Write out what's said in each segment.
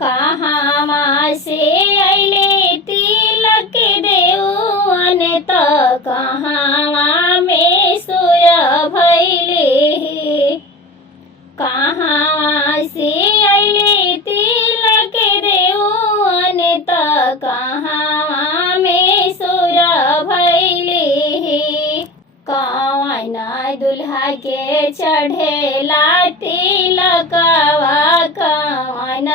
कहाँ से अइले तिलक देउअन त कहाँ में सुर भैले। कहाँ से अइले तिलक देउअन त कहाँ में सुर भैले। कौन दुल्हा के चढ़ेला तिलकवा कौन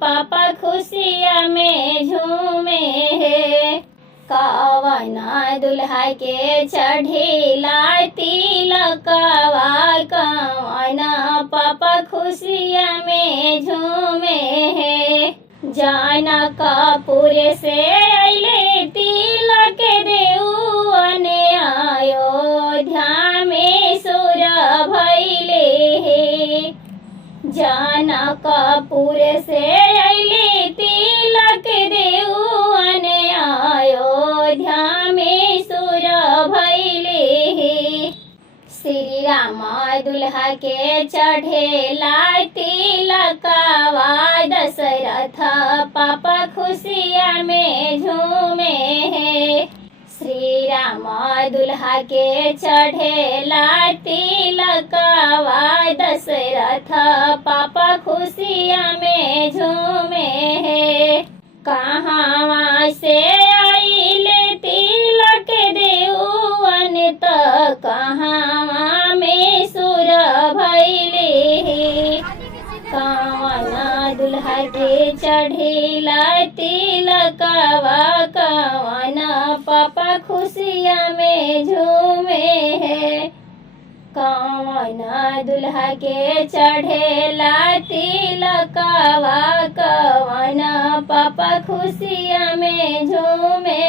पापा खुशिया में झूमे है। कौन दुल्हा के चढ़ेला तिलकवा कौन पापा खुशिया में झूमे है। जनकपुर से अइले तिलक देउअन अयोध्या में सुर भैले हे। जनकपुर से अइले तिलक देउअन अयोध्या में सुर भैले हे। श्री राम दुल्हा के चढ़ेला तिलकवा दशरथ पापा खुशिया में झूमे है। श्री राम दुल्हा के चढ़ेला तिलकवा दशरथ पापा खुशिया में झूमे है। कहाँ से अइले तिलक देउअन त कहाँ में सुर भैले हे। कौन दुल्हा के चढ़ेला तिलकवा कौन पापा खुशिया में झूमे है। कौन दुल्हा के चढ़ेला तिलकवा कौन पापा खुशिया में झूमे